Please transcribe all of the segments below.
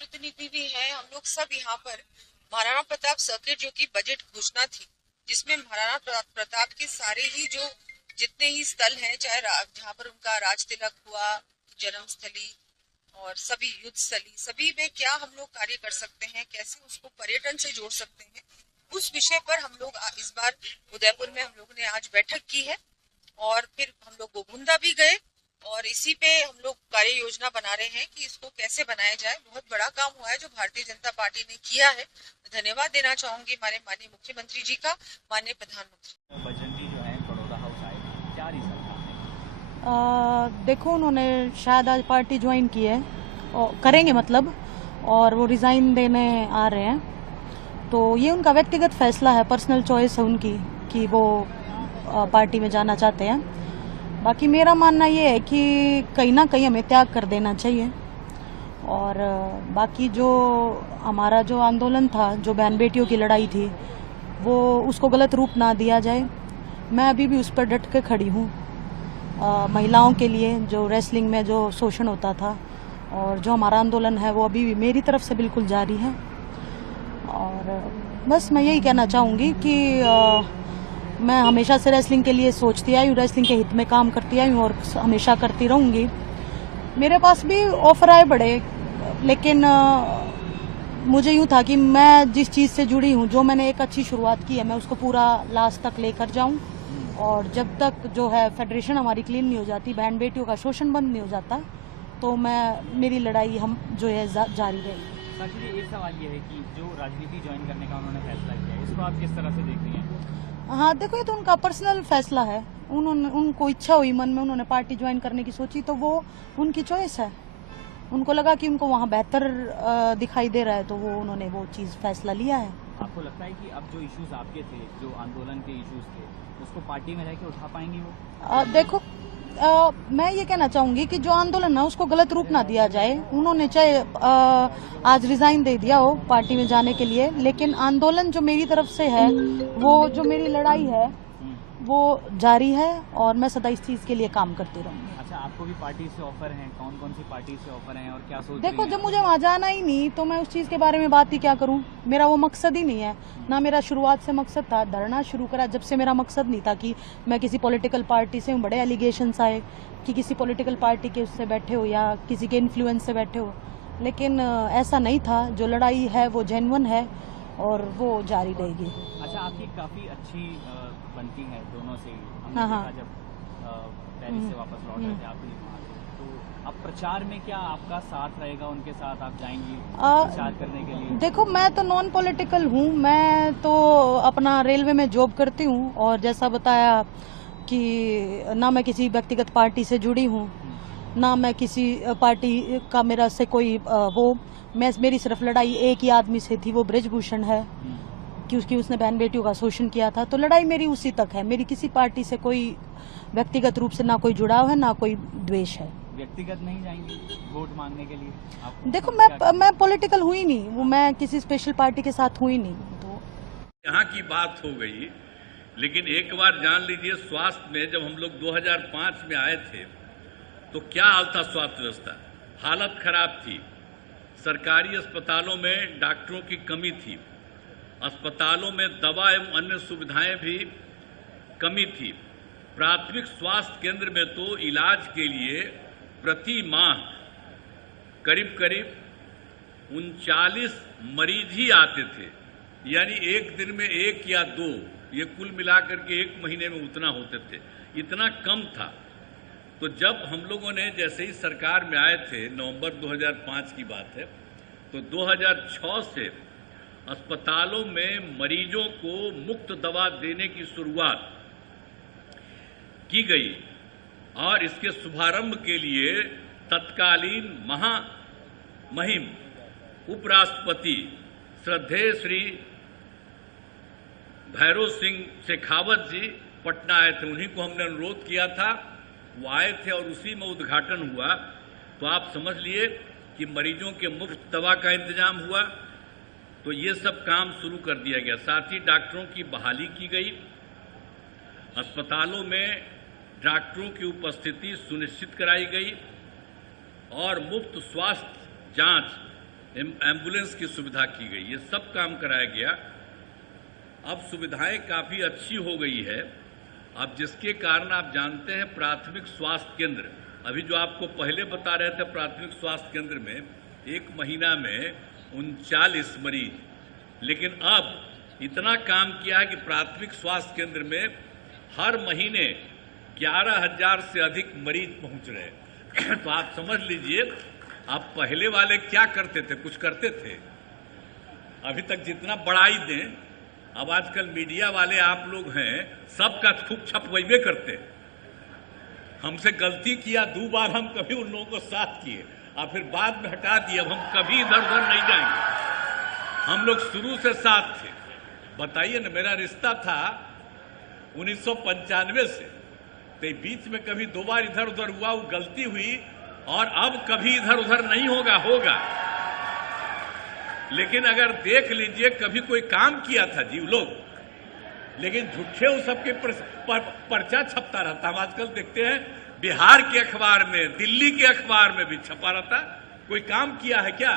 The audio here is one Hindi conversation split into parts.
जनप्रतिनिधि भी हैं, हम लोग सब यहाँ पर महाराणा प्रताप सर्किट जो कि बजट घोषणा थी, जिसमें महाराणा प्रताप के सारे ही जो जितने ही स्थल हैं, चाहे जहाँ पर उनका राज तिलक हुआ, जन्मस्थली और सभी युद्ध स्थली, सभी में क्या हम लोग कार्य कर सकते हैं, कैसे उसको पर्यटन से जोड़ सकते हैं, उस विषय पर हम लोग इस बार उदयपुर में हम लोगों ने आज बैठक की है। और फिर हम लोग गोबुंदा भी गए और इसी पे हम लोग कार्य योजना बना रहे हैं कि इसको कैसे बनाया जाए। बहुत बड़ा काम हुआ है जो भारतीय जनता पार्टी ने किया है। धन्यवाद देना चाहूंगी हमारे माननीय मुख्यमंत्री जी का, माननीय प्रधानमंत्री। बजरंगी जो है बड़ौदा हाउस आए, क्या रीजन था? देखो, उन्होंने शायद आज पार्टी ज्वाइन की है और करेंगे मतलब, और वो रिजाइन देने आ रहे हैं। तो ये उनका व्यक्तिगत फैसला है, पर्सनल चॉइस है उनकी कि वो पार्टी में जाना चाहते हैं। बाकी मेरा मानना ये है कि कहीं ना कहीं हमें त्याग कर देना चाहिए। और बाकी जो हमारा जो आंदोलन था, जो बहन बेटियों की लड़ाई थी, वो उसको गलत रूप ना दिया जाए। मैं अभी भी उस पर डट के खड़ी हूँ। महिलाओं के लिए जो रेसलिंग में जो शोषण होता था और जो हमारा आंदोलन है, वो अभी भी मेरी तरफ से बिल्कुल जारी है। और बस मैं यही कहना चाहूँगी कि मैं हमेशा से रेसलिंग के लिए सोचती आई हूँ, रेसलिंग के हित में काम करती आई हूँ और हमेशा करती रहूँगी। मेरे पास भी ऑफर आए बड़े, लेकिन मुझे यूँ था कि मैं जिस चीज़ से जुड़ी हूँ, जो मैंने एक अच्छी शुरुआत की है, मैं उसको पूरा लास्ट तक लेकर जाऊँ। और जब तक जो है फेडरेशन हमारी क्लीन नहीं हो जाती, बहन बेटियों का शोषण बंद नहीं हो जाता, तो मेरी लड़ाई हम जो है जारी रहेगी। साक्षी जी, एक सवाल ये है कि जो राजनीति ज्वाइन करने का उन्होंने फैसला किया है, इसको आप किस तरह से देख रही हैं? हाँ देखो, ये तो उनका पर्सनल फैसला है। उनको इच्छा हुई मन में, उन्होंने पार्टी ज्वाइन करने की सोची, तो वो उनकी चॉइस है। उनको लगा कि उनको वहाँ बेहतर दिखाई दे रहा है, तो उन्होंने वो चीज़ फैसला लिया है। आपको लगता है कि अब जो इश्यूज आपके थे, जो आंदोलन के इश्यूज थे, उसको पार्टी में रहकर उठा पाएंगी वो? देखो, मैं ये कहना चाहूंगी कि जो आंदोलन है उसको गलत रूप ना दिया जाए। उन्होंने चाहे आज रिजाइन दे दिया हो पार्टी में जाने के लिए, लेकिन आंदोलन जो मेरी तरफ से है, वो जो मेरी लड़ाई है, वो जारी है और मैं सदा इस चीज़ के लिए काम करती रहूंगी। अच्छा, आपको भी पार्टी से ऑफर हैं? कौन कौन सी पार्टी से ऑफर हैं और क्या सोच देखो, रही हैं? जब मुझे वहाँ जाना ही नहीं, तो मैं उस चीज़ के बारे में बात ही क्या करूँ। मेरा वो मकसद ही नहीं है ना। मेरा शुरुआत से मकसद था, धरना शुरू करा जब से मेरा मकसद नहीं था कि मैं किसी पॉलिटिकल पार्टी से हूँ। बड़े एलिगेशंस आए कि किसी पॉलिटिकल पार्टी के उससे बैठे हो या किसी के इन्फ्लुएंस से बैठे हो, लेकिन ऐसा नहीं था। जो लड़ाई है वो जेन्युइन है और वो जारी रहेगी। अच्छा, आपकी काफ़ी अच्छी बनती है दोनों से। हमने हाँ, देखा जब पेरिस से वापस लौट रहे थे आप भी वहाँ से, तो अब प्रचार में क्या आपका साथ रहेगा? उनके साथ आप जाएंगी प्रचार करने के लिए? देखो, मैं तो नॉन पॉलिटिकल हूँ। मैं तो अपना रेलवे में जॉब करती हूँ और जैसा बताया कि ना मैं किसी व्यक्तिगत पार्टी से जुड़ी हूँ, ना मैं किसी पार्टी का मेरा से कोई मेरी सिर्फ लड़ाई एक ही आदमी से थी, वो ब्रिजभूषण है, कि उसने बहन बेटियों का शोषण किया था। तो लड़ाई मेरी उसी तक है। मेरी किसी पार्टी से कोई व्यक्तिगत रूप से ना कोई जुड़ाव है, ना कोई द्वेष है। व्यक्तिगत नहीं जाएंगी वोट मांगने के लिए? देखो, मैं पॉलिटिकल हुई नहीं, वो मैं किसी स्पेशल पार्टी के साथ हुई नहीं। तो यहाँ की बात हो गई, लेकिन एक बार जान लीजिए, स्वास्थ्य में जब हम लोग 2005 में आए थे तो क्या हाल था स्वास्थ्य व्यवस्था? हालत खराब थी। सरकारी अस्पतालों में डॉक्टरों की कमी थी, अस्पतालों में दवा एवं अन्य सुविधाएं भी कमी थी। प्राथमिक स्वास्थ्य केंद्र में तो इलाज के लिए प्रति माह करीब करीब 39 मरीज ही आते थे, यानी एक दिन में एक या दो, ये कुल मिलाकर के एक महीने में उतना होते थे, इतना कम था। तो जब हम लोगों ने जैसे ही सरकार में आए थे, नवंबर 2005 की बात है, तो 2006 से अस्पतालों में मरीजों को मुफ्त दवा देने की शुरुआत की गई और इसके शुभारंभ के लिए तत्कालीन महामहिम उपराष्ट्रपति श्रद्धेय श्री भैरव सिंह शेखावत जी पटना आए थे। उन्हीं को हमने अनुरोध किया था, वो आए थे और उसी में उद्घाटन हुआ। तो आप समझ लिए कि मरीजों के मुफ्त दवा का इंतजाम हुआ। तो ये सब काम शुरू कर दिया गया। साथ ही डॉक्टरों की बहाली की गई, अस्पतालों में डॉक्टरों की उपस्थिति सुनिश्चित कराई गई और मुफ्त स्वास्थ्य जांच एम्बुलेंस की सुविधा की गई, ये सब काम कराया गया। अब सुविधाएं काफ़ी अच्छी हो गई है। अब जिसके कारण आप जानते हैं प्राथमिक स्वास्थ्य केंद्र, अभी जो आपको पहले बता रहे थे प्राथमिक स्वास्थ्य केंद्र में एक महीना में 39 मरीज, लेकिन अब इतना काम किया है कि प्राथमिक स्वास्थ्य केंद्र में हर महीने 11,000 से अधिक मरीज पहुंच रहे हैं। तो आप समझ लीजिए, आप पहले वाले क्या करते थे, कुछ करते थे? अभी तक जितना बढ़ाई दें, अब आजकल मीडिया वाले आप लोग हैं, सबका खूब छपवैबे करते। हमसे गलती किया 2 बार, हम कभी उन लोगों को साथ किए और फिर बाद में हटा दिए। अब हम कभी इधर उधर नहीं जाएंगे, हम लोग शुरू से साथ थे। बताइए ना, मेरा रिश्ता था 1995 से, तो बीच में कभी 2 बार इधर उधर हुआ, वो गलती हुई, और अब कभी इधर उधर नहीं होगा। लेकिन अगर देख लीजिए, कभी कोई काम किया था जी लोग, लेकिन झूठे वो सबके पर्चा छपता रहता। हम आजकल देखते हैं बिहार के अखबार में, दिल्ली के अखबार में भी छपा रहता। कोई काम किया है क्या?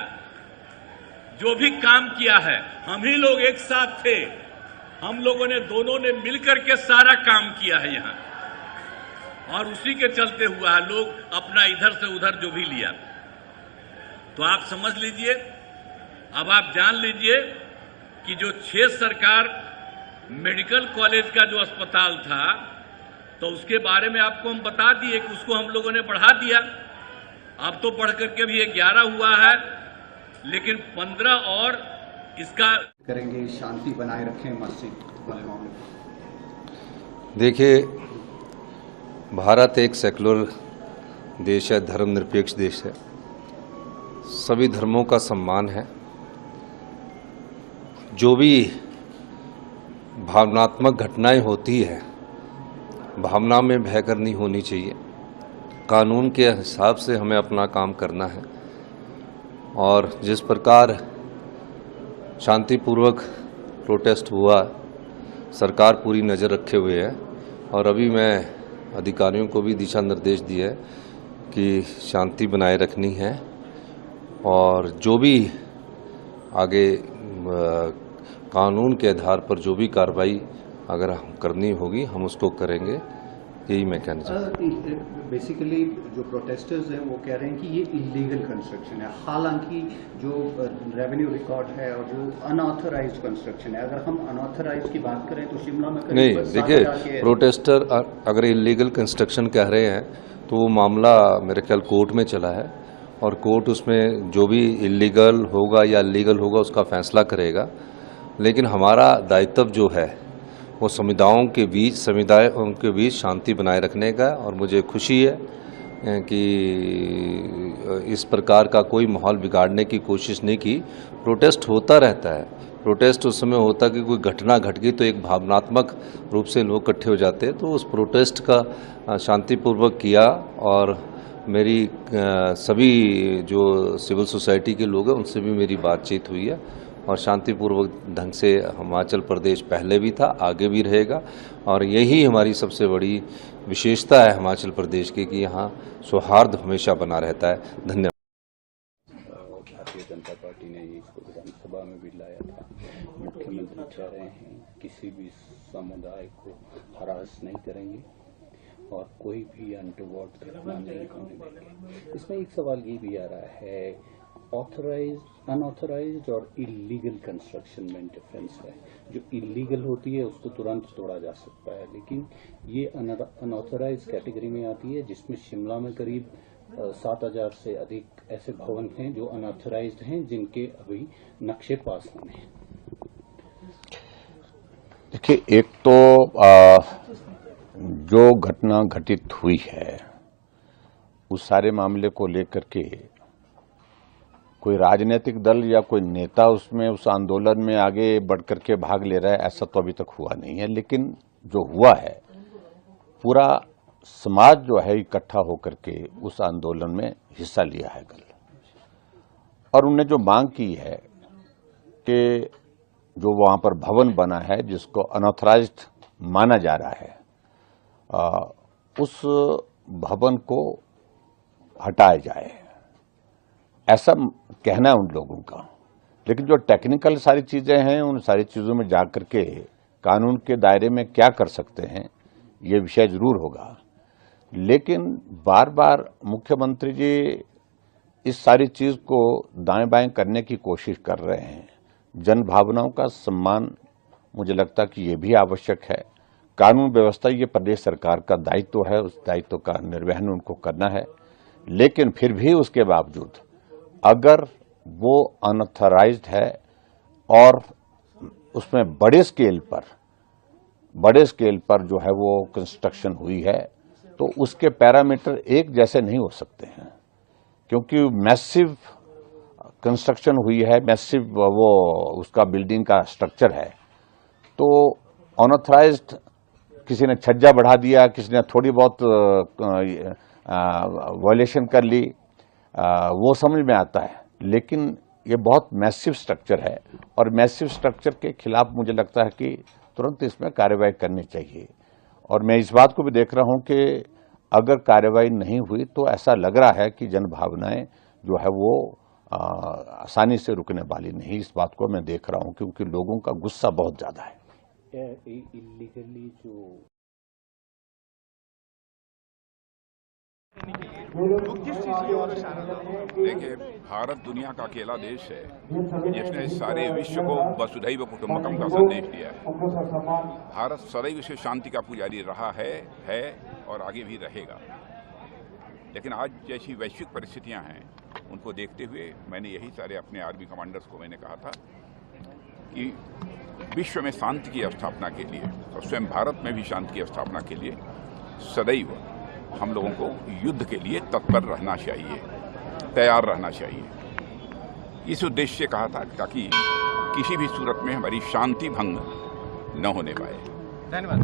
जो भी काम किया है हम ही लोग एक साथ थे, हम लोगों ने दोनों ने मिलकर के सारा काम किया है यहाँ, और उसी के चलते हुआ है। लोग अपना इधर से उधर जो भी लिया, तो आप समझ लीजिए। अब आप जान लीजिए कि जो 6 सरकार मेडिकल कॉलेज का जो अस्पताल था, तो उसके बारे में आपको हम बता दिए कि उसको हम लोगों ने बढ़ा दिया। अब तो बढ़ करके भी 11 हुआ है, लेकिन 15 और इसका करेंगे, शांति बनाए रखें मस्जिद वाले मामले। देखिए, भारत एक सेकुलर देश है, धर्मनिरपेक्ष देश है, सभी धर्मों का सम्मान है। जो भी भावनात्मक घटनाएं होती है, भावना में बहकर नहीं होनी चाहिए। कानून के हिसाब से हमें अपना काम करना है, और जिस प्रकार शांतिपूर्वक प्रोटेस्ट हुआ, सरकार पूरी नज़र रखे हुए है। और अभी मैं अधिकारियों को भी दिशा निर्देश दिए है कि शांति बनाए रखनी है, और जो भी आगे कानून के आधार पर जो भी कार्रवाई अगर करनी होगी हम उसको करेंगे। यही मैं कहना चाहता हूँ। बेसिकली जो प्रोटेस्टर्स हैं वो कह रहे हैं कि ये इलीगल कंस्ट्रक्शन है, हालांकि जो रेवेन्यू रिकॉर्ड है और जो अनऑथराइज्ड कंस्ट्रक्शन है, अगर हम अनऑथराइज्ड की बात करें तो शिमला में नहीं, देखिए, प्रोटेस्टर अगर इलीगल कंस्ट्रक्शन कह रहे हैं तो वो मामला मेरे ख्याल कोर्ट में चला है, और कोर्ट उसमें जो भी इलीगल होगा या लीगल होगा उसका फैसला करेगा। लेकिन हमारा दायित्व जो है वो समुदायों के बीच शांति बनाए रखने का, और मुझे खुशी है कि इस प्रकार का कोई माहौल बिगाड़ने की कोशिश नहीं की। प्रोटेस्ट होता रहता है, प्रोटेस्ट उस समय होता कि कोई घटना घट गई तो एक भावनात्मक रूप से लोग इकट्ठे हो जाते हैं। तो उस प्रोटेस्ट का शांतिपूर्वक किया, और मेरी सभी जो सिविल सोसाइटी के लोग हैं उनसे भी मेरी बातचीत हुई है, और शांतिपूर्वक ढंग से हिमाचल प्रदेश पहले भी था, आगे भी रहेगा। और यही हमारी सबसे बड़ी विशेषता है हिमाचल प्रदेश की कि यहाँ सौहार्द हमेशा बना रहता है। धन्यवाद। भारतीय जनता पार्टी ने इसको विधानसभा में भी लाया था। मुख्यमंत्री कह रहे हैं किसी भी समुदाय को हरास नहीं करेंगे और कोई भी अनटूवर्ड घटना नहीं होने देंगे। इसमें एक सवाल ये भी आ रहा है, अनऑथराइज्ड और इलीगल कंस्ट्रक्शन में डिफरेंस है। जो इलीगल होती है उसको तुरंत तोड़ा जा सकता है, लेकिन ये अनऑथराइज्ड कैटेगरी में आती है, जिसमें शिमला में करीब 7,000 से अधिक ऐसे भवन हैं जो अनऑथराइज्ड हैं, जिनके अभी नक्शे पास होने हैं। देखिए, एक तो जो घटना घटित हुई है उस सारे मामले को लेकर के कोई राजनीतिक दल या कोई नेता उसमें उस आंदोलन में आगे बढ़ करके भाग ले रहा है, ऐसा तो अभी तक हुआ नहीं है। लेकिन जो हुआ है, पूरा समाज जो है इकट्ठा होकर के उस आंदोलन में हिस्सा लिया है कल, और उन्होंने जो मांग की है कि जो वहाँ पर भवन बना है जिसको अनऑथराइज्ड माना जा रहा है, उस भवन को हटाया जाए। ऐसा कहना है उन लोगों का। लेकिन जो टेक्निकल सारी चीजें हैं, उन सारी चीजों में जाकर के कानून के दायरे में क्या कर सकते हैं, ये विषय जरूर होगा। लेकिन बार बार मुख्यमंत्री जी इस सारी चीज को दाएं बाएं करने की कोशिश कर रहे हैं। जन भावनाओं का सम्मान मुझे लगता है कि ये भी आवश्यक है। कानून व्यवस्था ये प्रदेश सरकार का दायित्व है, उस दायित्व का निर्वहन उनको करना है। लेकिन फिर भी उसके बावजूद अगर वो अनऑथराइज्ड है और उसमें बड़े स्केल पर जो है वो कंस्ट्रक्शन हुई है, तो उसके पैरामीटर एक जैसे नहीं हो सकते हैं, क्योंकि मैसिव कंस्ट्रक्शन हुई है, मैसिव वो उसका बिल्डिंग का स्ट्रक्चर है। तो अनऑथराइज्ड किसी ने छज्जा बढ़ा दिया, किसी ने थोड़ी बहुत वायलेशन कर ली, वो समझ में आता है। लेकिन ये बहुत मैसिव स्ट्रक्चर है और मैसिव स्ट्रक्चर के खिलाफ मुझे लगता है कि तुरंत इसमें कार्रवाई करनी चाहिए। और मैं इस बात को भी देख रहा हूं कि अगर कार्रवाई नहीं हुई तो ऐसा लग रहा है कि जन भावनाएं जो है वो आसानी से रुकने वाली नहीं। इस बात को मैं देख रहा हूं क्योंकि लोगों का गुस्सा बहुत ज्यादा है। इलीगली जो देखिए, भारत दुनिया का अकेला देश है जिसने सारे विश्व को वसुधैव कुटुंबकम का संदेश दिया है। भारत सदैव से शांति का पुजारी रहा है और आगे भी रहेगा। लेकिन आज जैसी वैश्विक परिस्थितियां हैं, उनको देखते हुए मैंने यही सारे अपने आर्मी कमांडर्स को मैंने कहा था कि विश्व में शांति की स्थापना के लिए और स्वयं भारत में भी शांति की स्थापना के लिए सदैव हम लोगों को युद्ध के लिए तत्पर रहना चाहिए, तैयार रहना चाहिए। इस उद्देश्य से कहा था ताकि किसी भी सूरत में हमारी शांति भंग न होने पाए। धन्यवाद।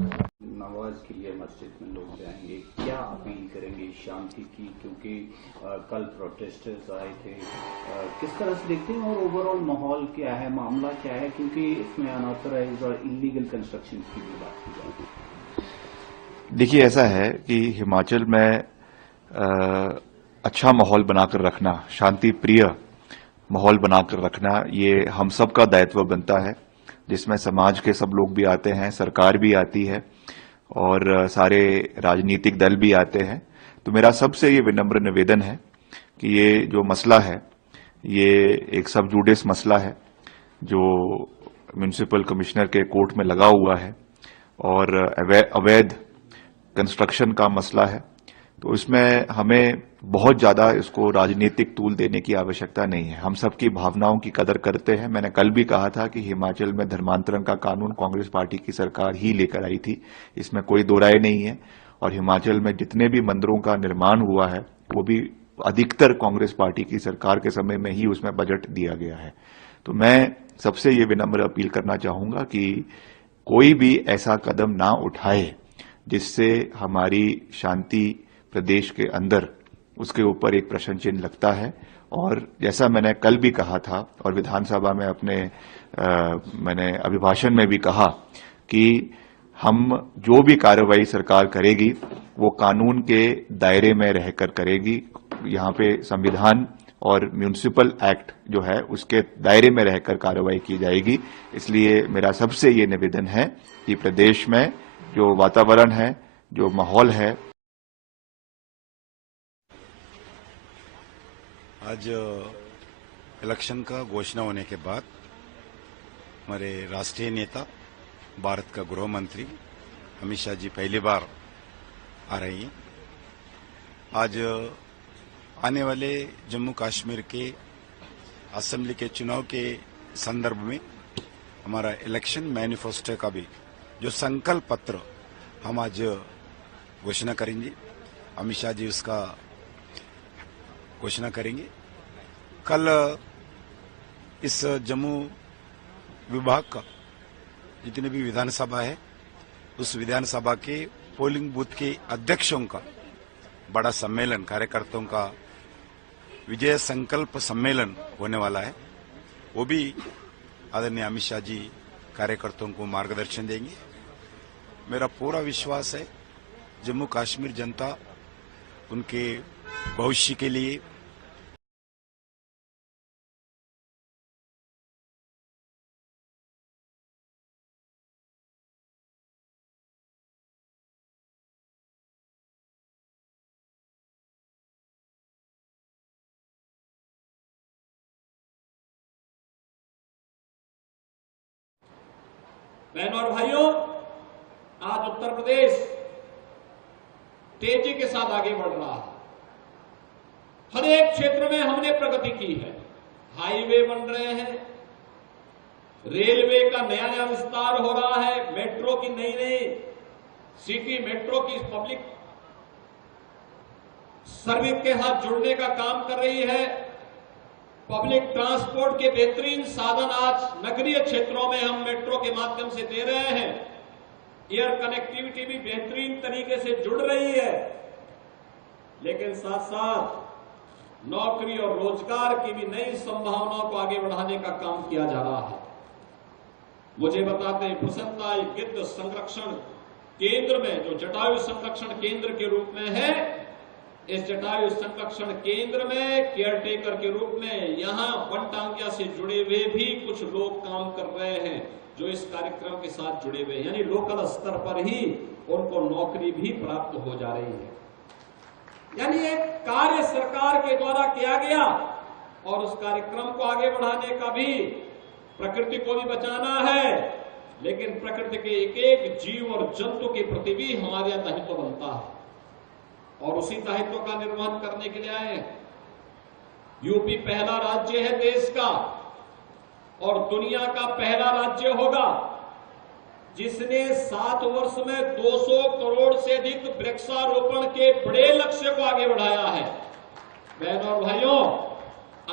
नमाज के लिए मस्जिद में लोग जाएंगे, क्या अपील करेंगे शांति की, क्योंकि कल प्रोटेस्टर्स आए थे, किस तरह से देखते हैं और ओवरऑल माहौल क्या है, मामला क्या है, क्योंकि इसमें अनऑथराइज्ड और इलीगल कंस्ट्रक्शन की भी बात की जाती है। देखिए, ऐसा है कि हिमाचल में अच्छा माहौल बनाकर रखना, शांति प्रिय माहौल बनाकर रखना, ये हम सब का दायित्व बनता है, जिसमें समाज के सब लोग भी आते हैं, सरकार भी आती है और सारे राजनीतिक दल भी आते हैं। तो मेरा सबसे ये विनम्र निवेदन है कि ये जो मसला है, ये एक सब जुडिस मसला है जो म्युनिसिपल कमिश्नर के कोर्ट में लगा हुआ है और अवैध कंस्ट्रक्शन का मसला है। तो इसमें हमें बहुत ज्यादा इसको राजनीतिक तूल देने की आवश्यकता नहीं है। हम सबकी भावनाओं की कदर करते हैं। मैंने कल भी कहा था कि हिमाचल में धर्मांतरण का कानून कांग्रेस पार्टी की सरकार ही लेकर आई थी, इसमें कोई दो राय नहीं है। और हिमाचल में जितने भी मंदिरों का निर्माण हुआ है वो भी अधिकतर कांग्रेस पार्टी की सरकार के समय में ही उसमें बजट दिया गया है। तो मैं सबसे ये विनम्र अपील करना चाहूंगा कि कोई भी ऐसा कदम ना उठाए जिससे हमारी शांति प्रदेश के अंदर उसके ऊपर एक प्रश्न चिन्ह लगता है। और जैसा मैंने कल भी कहा था और विधानसभा में मैंने अभिभाषण में भी कहा कि हम जो भी कार्रवाई सरकार करेगी वो कानून के दायरे में रहकर करेगी। यहाँ पे संविधान और म्युनिसिपल एक्ट जो है उसके दायरे में रहकर कार्रवाई की जाएगी। इसलिए मेरा सबसे ये निवेदन है कि प्रदेश में जो वातावरण है, जो माहौल है, आज इलेक्शन का घोषणा होने के बाद हमारे राष्ट्रीय नेता भारत का गृह मंत्री अमित शाह जी पहली बार आ रही हैं। आज आने वाले जम्मू कश्मीर के असेंबली के चुनाव के संदर्भ में हमारा इलेक्शन मैनिफेस्टो का भी जो संकल्प पत्र हम आज घोषणा करेंगे, अमित शाह जी उसका घोषणा करेंगे। कल इस जम्मू विभाग का जितने भी विधानसभा है उस विधानसभा के पोलिंग बूथ के अध्यक्षों का बड़ा सम्मेलन, कार्यकर्ताओं का विजय संकल्प सम्मेलन होने वाला है। वो भी आदरणीय अमित शाह जी कार्यकर्ताओं को मार्गदर्शन देंगे। मेरा पूरा विश्वास है जम्मू कश्मीर जनता उनके भविष्य के लिए बहनों और भाइयों, आज उत्तर प्रदेश तेजी के साथ आगे बढ़ रहा है। हर एक क्षेत्र में हमने प्रगति की है। हाईवे बन रहे हैं, रेलवे का नया नया विस्तार हो रहा है, मेट्रो की नई नई सिटी मेट्रो की पब्लिक सर्विस के साथ जुड़ने का काम कर रही है। पब्लिक ट्रांसपोर्ट के बेहतरीन साधन आज नगरीय क्षेत्रों में हम मेट्रो के माध्यम से दे रहे हैं। एयर कनेक्टिविटी भी बेहतरीन तरीके से जुड़ रही है, लेकिन साथ साथ नौकरी और रोजगार की भी नई संभावनाओं को आगे बढ़ाने का काम किया जा रहा है। मुझे बताते हैं, प्रसन्नता गिद्ध संरक्षण केंद्र में, जो जटायु संरक्षण केंद्र के रूप में है, इस जटायु संरक्षण केंद्र में केयरटेकर के रूप में यहां वनटांगिया से जुड़े हुए भी कुछ लोग काम कर रहे हैं, जो इस कार्यक्रम के साथ जुड़े हुए हैं। यानी लोकल स्तर पर ही उनको नौकरी भी प्राप्त हो जा रही है। यानी एक कार्य सरकार के द्वारा किया गया और उस कार्यक्रम को आगे बढ़ाने का भी, प्रकृति को भी बचाना है, लेकिन प्रकृति के एक एक जीव और जंतु के प्रति भी हमारे यहां दायित्व बनता है और उसी दायित्व का निर्वहन करने के लिए आए हैं। यूपी पहला राज्य है देश का और दुनिया का पहला राज्य होगा जिसने 7 वर्ष में 200 करोड़ से अधिक वृक्षारोपण के बड़े लक्ष्य को आगे बढ़ाया है। बहनों और भाइयों,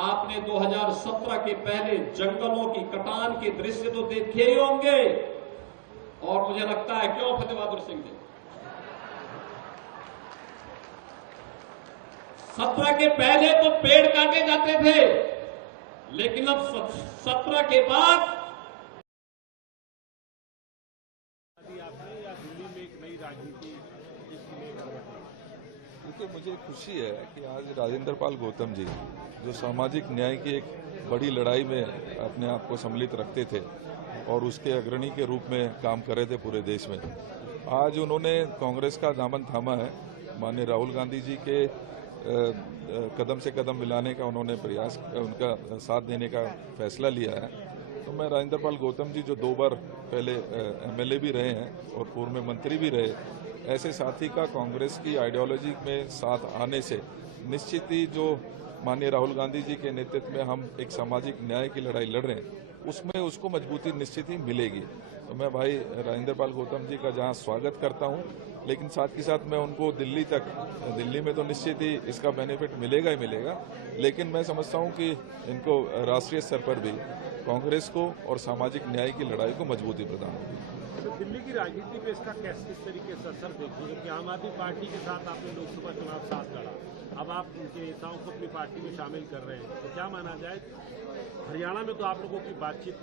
आपने 2017 के पहले जंगलों की कटान के दृश्य तो देखे ही होंगे और मुझे लगता है, क्यों फतेह बहादुर सिंह जी, 17 के पहले तो पेड़ काटे जाते थे, लेकिन अब 17 के बाद देखिए, मुझे खुशी है कि आज राजेंद्र पाल गौतम जी, जो सामाजिक न्याय की एक बड़ी लड़ाई में अपने आप को सम्मिलित रखते थे और उसके अग्रणी के रूप में काम कर रहे थे पूरे देश में, आज उन्होंने कांग्रेस का दामन थामा है। माननीय राहुल गांधी जी के कदम से कदम मिलाने का उन्होंने प्रयास, उनका साथ देने का फैसला लिया है। तो मैं राजेंद्र पाल गौतम जी, जो 2 बार पहले एमएलए भी रहे हैं और पूर्व में मंत्री भी रहे, ऐसे साथी का कांग्रेस की आइडियोलॉजी में साथ आने से निश्चित ही जो माननीय राहुल गांधी जी के नेतृत्व में हम एक सामाजिक न्याय की लड़ाई लड़ रहे हैं, उसमें उसको मजबूती निश्चित ही मिलेगी। तो मैं भाई राजेंद्र पाल गौतम जी का जहां स्वागत करता हूं, लेकिन साथ ही साथ मैं उनको दिल्ली में तो निश्चित ही इसका बेनिफिट मिलेगा ही मिलेगा, लेकिन मैं समझता हूं कि इनको राष्ट्रीय स्तर पर भी कांग्रेस को और सामाजिक न्याय की लड़ाई को मजबूती प्रदान होगी। तो दिल्ली की राजनीति पे इसका किस तरीके से असर देखेंगे कि आम आदमी पार्टी के साथ आपने लोकसभा चुनाव साथ लड़ा, अब आप उनके नेताओं को अपनी पार्टी में शामिल कर रहे हैं, तो क्या माना जाए, हरियाणा में तो आप लोगों की बातचीत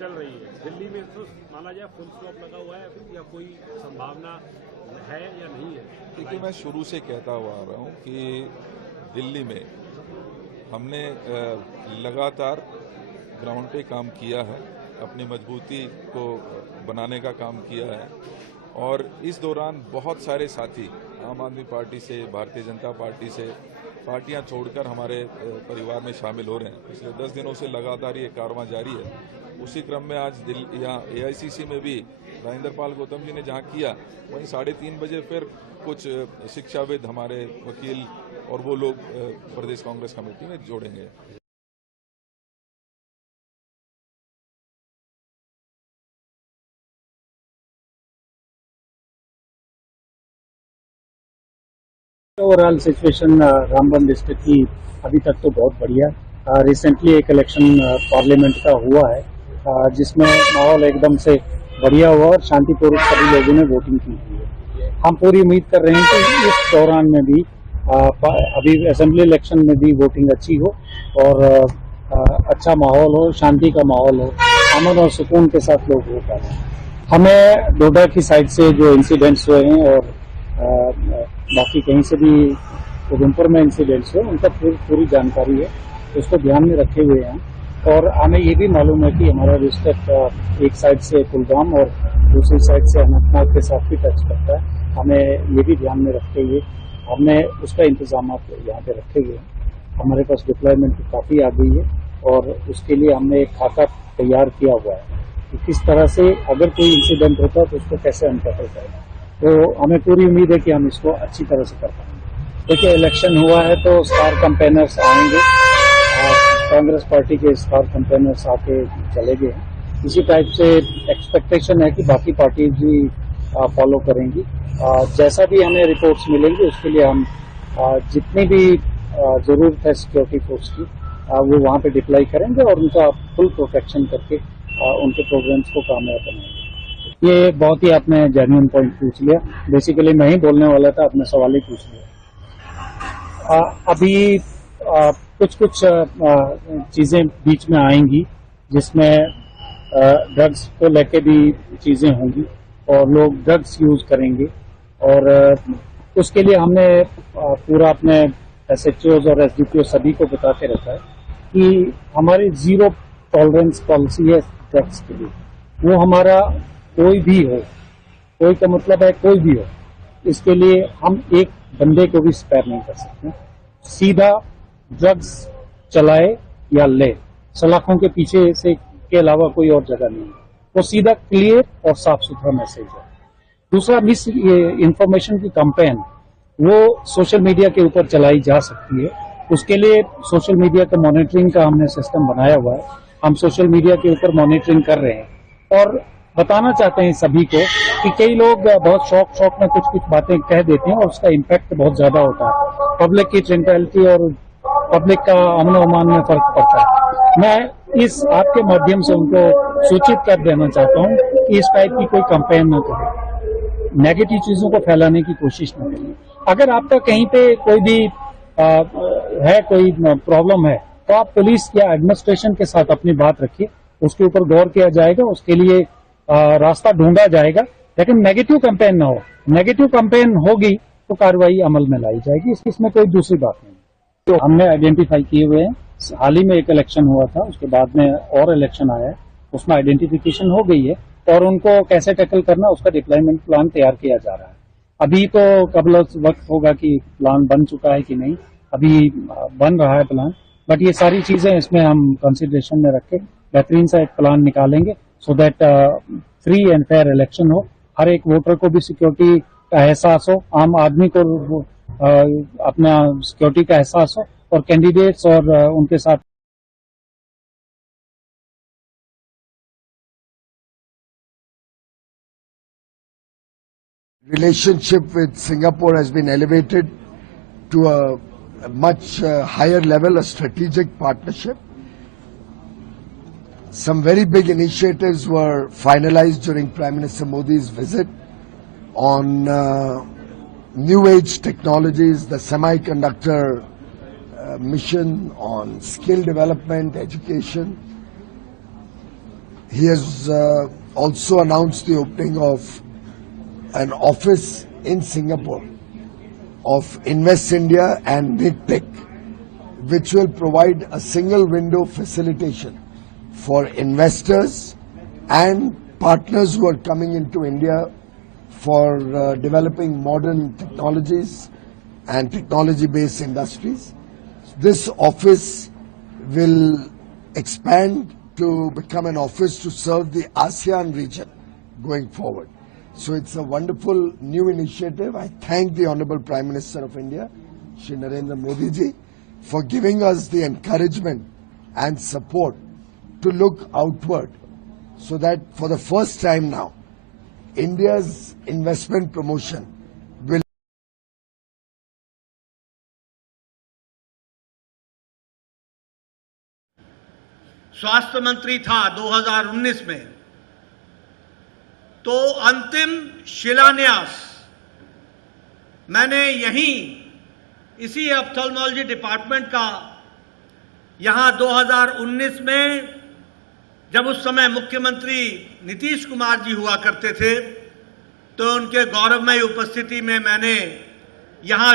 चल रही है, दिल्ली में तो माना जाए फुल स्टॉप लगा हुआ है अभी, या कोई संभावना है या नहीं है? देखिए, मैं शुरू से कहता हुआ आ रहा हूँ कि दिल्ली में हमने लगातार ग्राउंड पे काम किया है, अपनी मजबूती को बनाने का काम किया है और इस दौरान बहुत सारे साथी आम आदमी पार्टी से, भारतीय जनता पार्टी से, पार्टियां छोड़कर हमारे परिवार में शामिल हो रहे हैं। पिछले 10 दिनों से लगातार ये कारवां जारी है। उसी क्रम में आज यहाँ एआईसीसी में भी राजेंद्र पाल गौतम जी ने जहाँ किया, वहीं 3:30 बजे फिर कुछ शिक्षाविद, हमारे वकील और वो लोग प्रदेश कांग्रेस कमेटी में जोड़ेंगे। ओवरऑल सिचुएशन रामबन डिस्ट्रिक्ट की अभी तक तो बहुत बढ़िया। रिसेंटली एक इलेक्शन पार्लियामेंट का हुआ है जिसमें माहौल एकदम से बढ़िया हुआ और शांतिपूर्वक सभी लोगों ने वोटिंग की है। हम पूरी उम्मीद कर रहे हैं कि इस दौरान में भी अभी असेंबली इलेक्शन में भी वोटिंग अच्छी हो और अच्छा माहौल हो, शांति का माहौल हो, अमन और सुकून के साथ लोग वोट डालें। हमें डोडा की साइड से जो इंसिडेंट्स हुए हैं और बाकी कहीं से भी उधमपुर में इंसिडेंट्स हुए, उनका पूरी जानकारी है, उसको ध्यान में रखे हुए हैं। और हमें ये भी मालूम है कि हमारा डिस्ट्रिक्ट एक साइड से कुलगाम और दूसरी साइड से अनंतनाग के साथ भी टच करता है। हमें ये भी ध्यान में रखते हुए हमने उसका इंतजाम यहाँ पे रखे हुए हैं। हमारे पास डिप्लॉयमेंट काफ़ी आ गई है और उसके लिए हमने एक खाका तैयार किया हुआ है कि किस तरह से अगर कोई इंसिडेंट होता है तो उसको कैसे हम टैकल करें। तो हमें पूरी उम्मीद है कि हम इसको अच्छी तरह से कर पाएंगे। देखिए, इलेक्शन हुआ है तो स्टार कैंपेनर्स आएंगे, कांग्रेस पार्टी के स्टार कैंपेनर्स आके चले गए हैं। इसी टाइप से एक्सपेक्टेशन है कि बाकी पार्टी भी फॉलो करेंगी। जैसा भी हमें रिपोर्ट्स मिलेंगी उसके लिए हम जितनी भी जरूरत है सिक्योरिटी फोर्स की वो वहां पे डिप्लॉय करेंगे और उनका फुल प्रोटेक्शन करके उनके प्रोग्राम्स को कामयाब बनाएंगे। ये बहुत ही आपने जेन्युइन पॉइंट पूछ लिया। बेसिकली मैं ही बोलने वाला था, आपने सवाल ही पूछ लिया। अभी कुछ चीजें बीच में आएंगी जिसमें ड्रग्स को लेके भी चीजें होंगी और लोग ड्रग्स यूज करेंगे और उसके लिए हमने पूरा अपने SHOs और SDPO सभी को बता के रखा है कि हमारी जीरो टॉलरेंस पॉलिसी है ड्रग्स के लिए। वो हमारा कोई भी हो, कोई का मतलब है कोई भी हो, इसके लिए हम एक बंदे को भी स्पेयर नहीं कर सकते। सीधा ड्रग्स चलाए या ले, सलाखों के पीछे से के अलावा कोई और जगह नहीं है। वो सीधा क्लियर और साफ सुथरा मैसेज है। दूसरा, मिस इंफॉर्मेशन की कैंपेन वो सोशल मीडिया के ऊपर चलाई जा सकती है। उसके लिए सोशल मीडिया का मॉनिटरिंग का हमने सिस्टम बनाया हुआ है। हम सोशल मीडिया के ऊपर मॉनिटरिंग कर रहे हैं और बताना चाहते हैं सभी को कि कई लोग बहुत शौक में कुछ बातें कह देते हैं और उसका इम्पैक्ट बहुत ज्यादा होता है। पब्लिक की ट्रेंक्विलिटी और पब्लिक का अमन अमान में फर्क पड़ता है। मैं इस आपके माध्यम से उनको सूचित कर देना चाहता हूं कि इस टाइप की कोई कैंपेन न करें, नेगेटिव चीजों को फैलाने की कोशिश न करें। अगर आपका कहीं पे कोई भी है, कोई प्रॉब्लम है, तो आप पुलिस या एडमिनिस्ट्रेशन के साथ अपनी बात रखिए, उसके ऊपर गौर किया जाएगा, उसके लिए रास्ता ढूंढा जाएगा। लेकिन नेगेटिव कैंपेन ना हो। नेगेटिव कैंपेन होगी तो कार्रवाई अमल में लाई जाएगी, इसमें कोई दूसरी बात नहीं। तो हमने आइडेंटिफाई किए हुए हैं। हाल ही में एक इलेक्शन हुआ था, उसके बाद में और इलेक्शन आया है, उसमें आइडेंटिफिकेशन हो गई है और उनको कैसे टैकल करना उसका डिप्लॉयमेंट प्लान तैयार किया जा रहा है। अभी तो कबल वक्त होगा कि प्लान बन चुका है कि नहीं, अभी बन रहा है प्लान, बट ये सारी चीजें इसमें हम कंसिडरेशन में रख के बेहतरीन सा एक प्लान निकालेंगे so that free and fair election हो। हर एक वोटर को भी सिक्योरिटी का एहसास हो, आम आदमी को अपना सिक्योरिटी का एहसास हो और कैंडिडेट्स और उनके साथ relationship with Singapore has been elevated to a much higher level, a strategic partnership. Some very big initiatives were finalized during Prime Minister Modi's visit on new age technologies, the semiconductor mission, on skill development, education. He has also announced the opening of an office in Singapore of Invest India and NITTEC, which will provide a single window facilitation for investors and partners who are coming into India for developing modern technologies and technology-based industries. This office will expand to become an office to serve the ASEAN region going forward. So it's a wonderful new initiative. I thank the Honorable Prime Minister of India, Shri Narendra Modi ji, for giving us the encouragement and support to look outward so that for the first time now, India's investment promotion will स्वास्थ्य मंत्री था 2019 में, तो अंतिम शिलान्यास मैंने यहीं इसी ऑप्थेल्मोलॉजी डिपार्टमेंट का यहां 2019 में, जब उस समय मुख्यमंत्री नीतीश कुमार जी हुआ करते थे, तो उनके गौरवमय उपस्थिति में मैंने यहां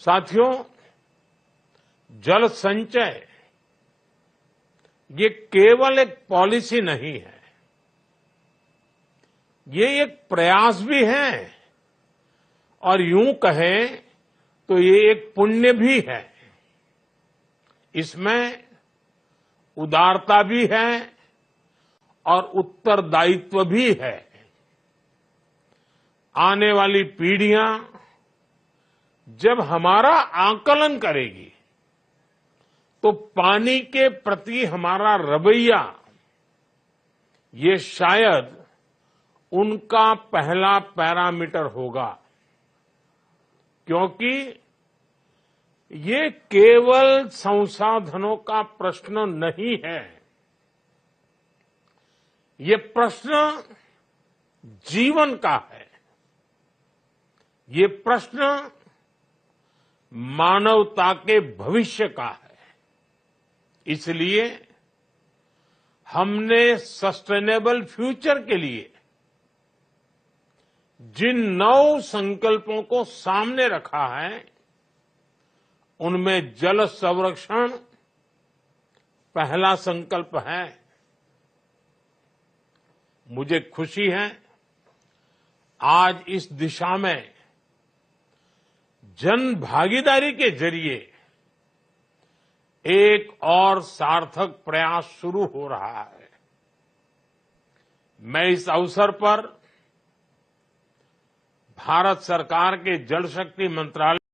साथियों, जल संचय ये केवल एक पॉलिसी नहीं है, ये एक प्रयास भी है और यूं कहें तो ये एक पुण्य भी है। इसमें उदारता भी है और उत्तरदायित्व भी है। आने वाली पीढ़ियां जब हमारा आकलन करेगी तो पानी के प्रति हमारा रवैया ये शायद उनका पहला पैरामीटर होगा, क्योंकि ये केवल संसाधनों का प्रश्न नहीं है, ये प्रश्न जीवन का है, ये प्रश्न मानवता के भविष्य का है। इसलिए हमने सस्टेनेबल फ्यूचर के लिए जिन 9 संकल्पों को सामने रखा है, उनमें जल संरक्षण पहला संकल्प है। मुझे खुशी है आज इस दिशा में जन भागीदारी के जरिए एक और सार्थक प्रयास शुरू हो रहा है। मैं इस अवसर पर भारत सरकार के जल शक्ति मंत्रालय